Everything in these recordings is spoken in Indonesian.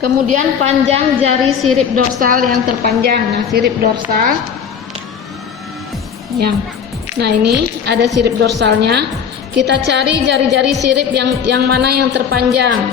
Kemudian panjang jari sirip dorsal yang terpanjang. Nah, sirip dorsal nah ini ada sirip dorsalnya. Kita cari jari-jari sirip yang mana yang terpanjang.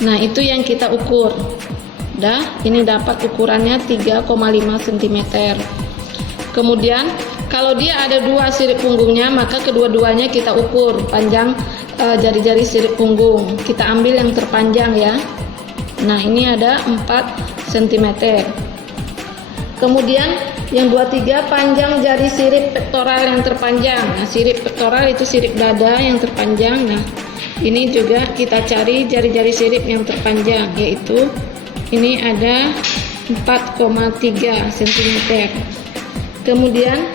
Nah, itu yang kita ukur. Ini dapat ukurannya 3,5 cm. Kemudian kalau dia ada dua sirip punggungnya, maka kedua-duanya kita ukur panjang jari-jari sirip punggung. Kita ambil yang terpanjang ya. Nah, ini ada 4 cm. Kemudian yang 23 panjang jari sirip pektoral yang terpanjang. Nah, sirip pektoral itu sirip dada yang terpanjang. Nah, ini juga kita cari jari-jari sirip yang terpanjang, yaitu ini ada 4,3 cm. Kemudian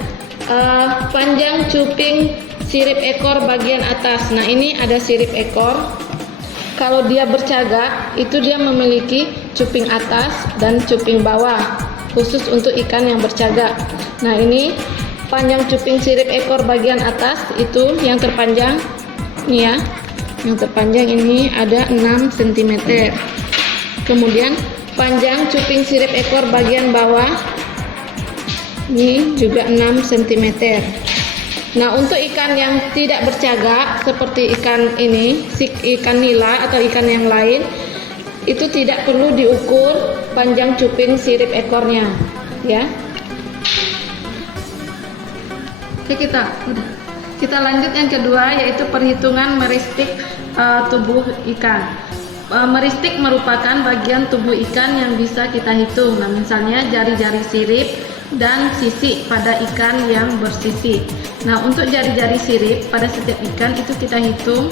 panjang cuping sirip ekor bagian atas. Nah, ini ada sirip ekor. Kalau dia bercagak, itu dia memiliki cuping atas dan cuping bawah, khusus untuk ikan yang bercagak. Nah, ini panjang cuping sirip ekor bagian atas itu yang terpanjang. Ini ya, yang terpanjang ini ada 6 cm. Kemudian panjang cuping sirip ekor bagian bawah ini juga 6 cm. Nah, untuk ikan yang tidak bercagak seperti ikan ini, ikan nila atau ikan yang lain, itu tidak perlu diukur panjang cuping sirip ekornya, ya. Oke, kita lanjut yang kedua, yaitu perhitungan meristik tubuh ikan. Meristik merupakan bagian tubuh ikan yang bisa kita hitung. Nah, misalnya jari-jari sirip dan sisik pada ikan yang bersisik. Nah, untuk jari-jari sirip pada setiap ikan itu kita hitung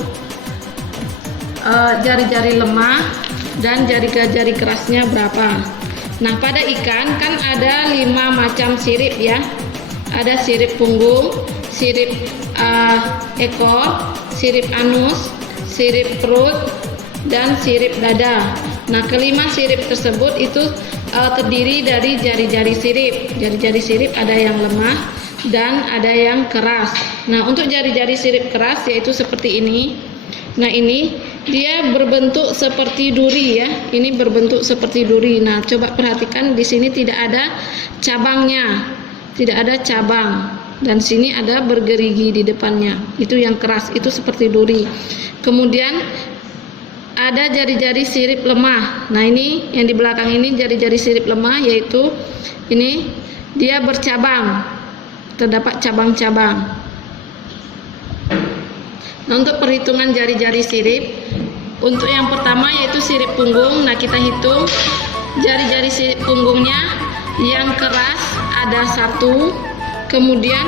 jari-jari lemah dan jari-jari kerasnya berapa. Nah, pada ikan kan ada 5 macam sirip ya. Ada sirip punggung, sirip ekor, sirip anus, sirip perut, dan sirip dada. Nah, kelima sirip tersebut itu terdiri dari jari-jari sirip. Jari-jari sirip ada yang lemah dan ada yang keras. Nah, untuk jari-jari sirip keras yaitu seperti ini. Nah, ini dia berbentuk seperti duri ya. Ini berbentuk seperti duri. Nah, coba perhatikan di sini tidak ada cabangnya. Tidak ada cabang. Dan sini ada bergerigi di depannya. Itu yang keras, itu seperti duri. Kemudian ada jari-jari sirip lemah. Nah, ini yang di belakang ini jari-jari sirip lemah, yaitu ini dia bercabang. Terdapat cabang-cabang. Nah, untuk perhitungan jari-jari sirip, untuk yang pertama yaitu sirip punggung. Nah, kita hitung jari-jari sirip punggungnya. Yang keras ada 1, kemudian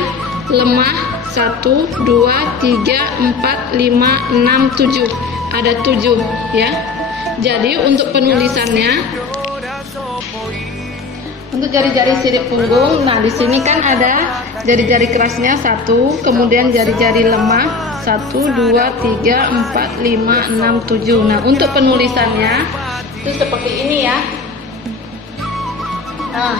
lemah 1, 2, 3, 4, 5, 6, 7. Ada 7 ya. Jadi untuk penulisannya, untuk jari-jari sirip punggung, nah di sini kan ada jari-jari kerasnya 1, kemudian jari-jari lemah 1, 2, 3, 4, 5, 6, 7. Nah, untuk penulisannya itu seperti ini ya. Nah,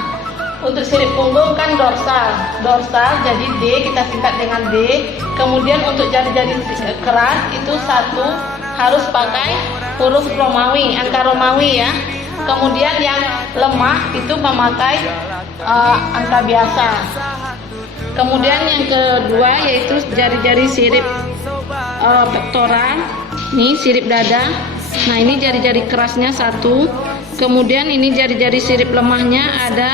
untuk sirip punggung kan dorsal jadi D, kita singkat dengan D. Kemudian untuk jari-jari keras itu 1 harus pakai huruf Romawi, angka Romawi ya. Kemudian yang lemah itu memakai angka biasa. Kemudian yang kedua yaitu jari-jari sirip pektoral, nih sirip dada. Nah, ini jari-jari kerasnya 1. Kemudian ini jari-jari sirip lemahnya ada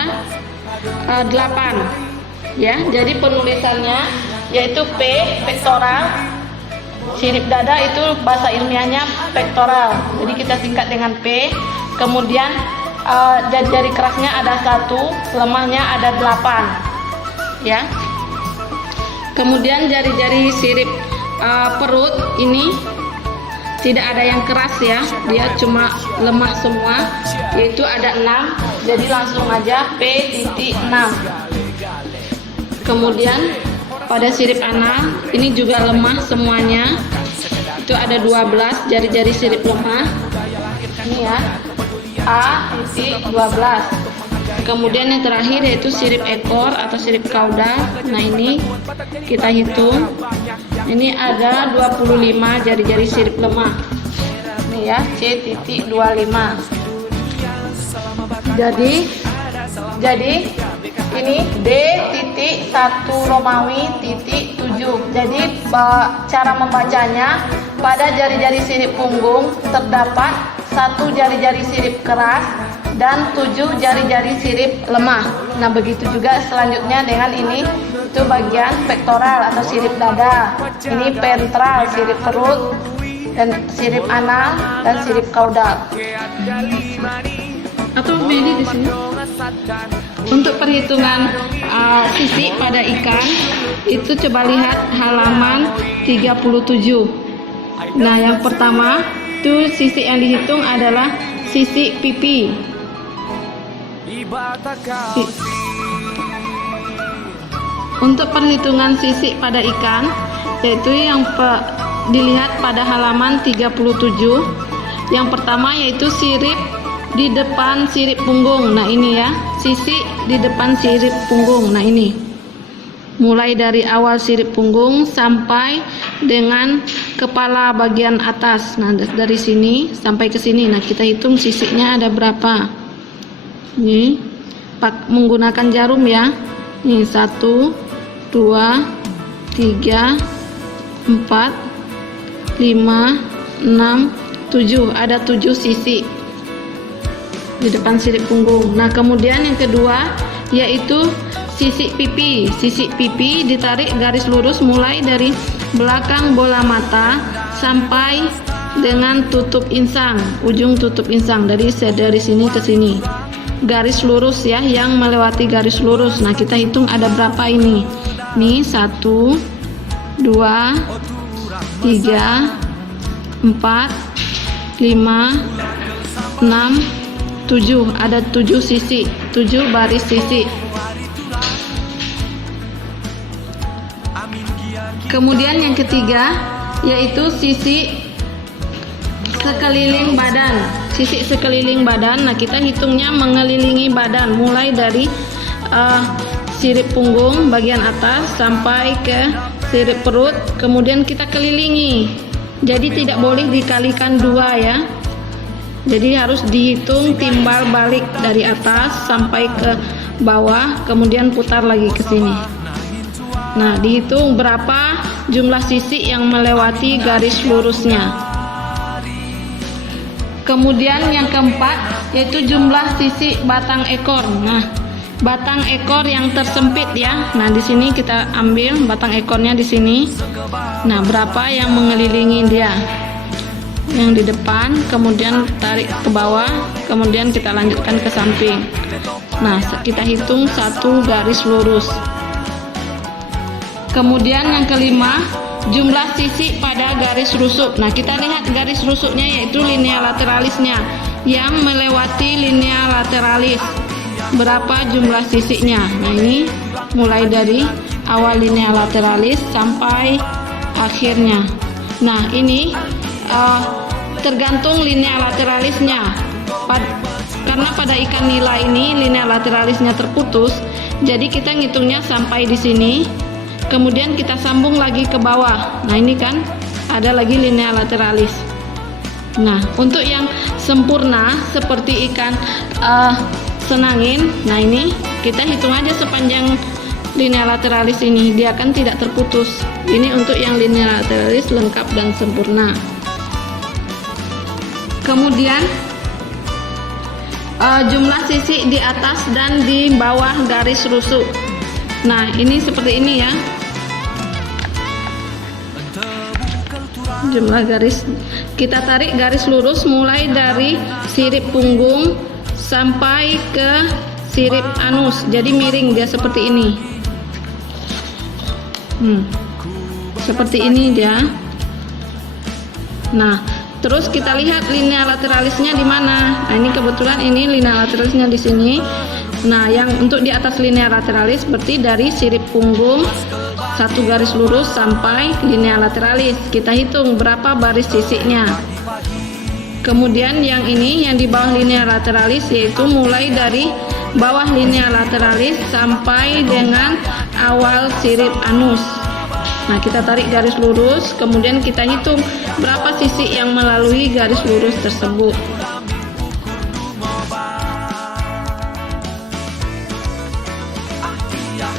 8 ya. Jadi penulisannya yaitu P pektoral. Sirip dada itu bahasa ilmiahnya pektoral. Jadi kita singkat dengan P. Kemudian jari-jari kerasnya ada 1, lemahnya ada 8 ya. Kemudian jari-jari sirip perut ini tidak ada yang keras ya, dia cuma lemah semua, yaitu ada 6. Jadi langsung aja P.6. Kemudian pada sirip anal ini juga lemah semuanya, itu ada 12 jari-jari sirip lemah ini ya, A.12. Kemudian yang terakhir yaitu sirip ekor atau sirip caudal. Nah, ini kita hitung, ini ada 25 jari-jari sirip lemah ini ya, C.25. Jadi ini D.1 Romawi titik 7. Jadi cara membacanya, pada jari-jari sirip punggung terdapat 1 jari-jari sirip keras dan 7 jari-jari sirip lemah. Nah, begitu juga selanjutnya dengan ini, itu bagian pektoral atau sirip dada. Ini ventral, sirip perut, dan sirip anal dan sirip kaudal. Atau beda di sini. Untuk perhitungan sisi pada ikan itu coba lihat halaman 37. Nah, yang pertama itu sisi yang dihitung adalah sisi pipi. Untuk perhitungan sisi pada ikan, yaitu yang dilihat pada halaman 37. Yang pertama yaitu sirip di depan sirip punggung. Nah, ini ya, sisi di depan sirip punggung. Nah, ini mulai dari awal sirip punggung sampai dengan kepala bagian atas. Nah, dari sini sampai ke sini. Nah, kita hitung sisinya ada berapa. Ini menggunakan jarum ya. Ini 1, 2, 3, 4, 5, 6, 7. Ada 7 sisi di depan sirip punggung. Nah, kemudian yang kedua yaitu sisi pipi. Sisi pipi ditarik garis lurus mulai dari belakang bola mata sampai dengan tutup insang, ujung tutup insang, dari sini ke sini. Garis lurus ya, yang melewati garis lurus. Nah, kita hitung ada berapa ini. Nih 1, 2, 3, 4, 5, 6, 7. Ada 7 sisi, 7 baris sisi. Kemudian yang ketiga yaitu sisi sekeliling badan. Sisi sekeliling badan, nah kita hitungnya mengelilingi badan mulai dari sirip punggung bagian atas sampai ke sirip perut, kemudian kita kelilingi. Jadi tidak boleh dikalikan 2 ya. Jadi harus dihitung timbal balik dari atas sampai ke bawah, kemudian putar lagi ke sini. Nah, dihitung berapa jumlah sisi yang melewati garis lurusnya. Kemudian yang keempat yaitu jumlah sisi batang ekor. Nah, batang ekor yang tersempit ya. Nah, di sini kita ambil batang ekornya di sini. Nah, berapa yang mengelilingi dia? Yang di depan, kemudian tarik ke bawah, kemudian kita lanjutkan ke samping. Nah, kita hitung 1 garis lurus. Kemudian yang kelima, jumlah sisi pada garis rusuk. Nah, kita lihat garis rusuknya yaitu linea lateralisnya yang melewati linea lateralis. Berapa jumlah sisinya? Nah, ini mulai dari awal linea lateralis sampai akhirnya. Nah, ini tergantung linea lateralisnya. Karena pada ikan nila ini linea lateralisnya terputus, jadi kita ngitungnya sampai di sini. Kemudian kita sambung lagi ke bawah. Nah, ini kan ada lagi linea lateralis. Nah, untuk yang sempurna seperti ikan senangin, nah ini kita hitung aja sepanjang linea lateralis ini, dia akan tidak terputus. Ini untuk yang linea lateralis lengkap dan sempurna. Kemudian jumlah sisi di atas dan di bawah garis rusuk. Nah, ini seperti ini ya. Jumlah garis, kita tarik garis lurus mulai dari sirip punggung sampai ke sirip anus. Jadi miring dia seperti ini. Seperti ini dia. Nah, terus kita lihat linea lateralisnya di mana. Nah, ini kebetulan ini linea lateralisnya di sini. Nah, yang untuk di atas linea lateralis berarti dari sirip punggung 1 garis lurus sampai linea lateralis. Kita hitung berapa baris sisinya. Kemudian yang ini yang di bawah linea lateralis yaitu mulai dari bawah linea lateralis sampai dengan awal sirip anus. Nah, kita tarik garis lurus, kemudian kita hitung berapa sisi yang melalui garis lurus tersebut.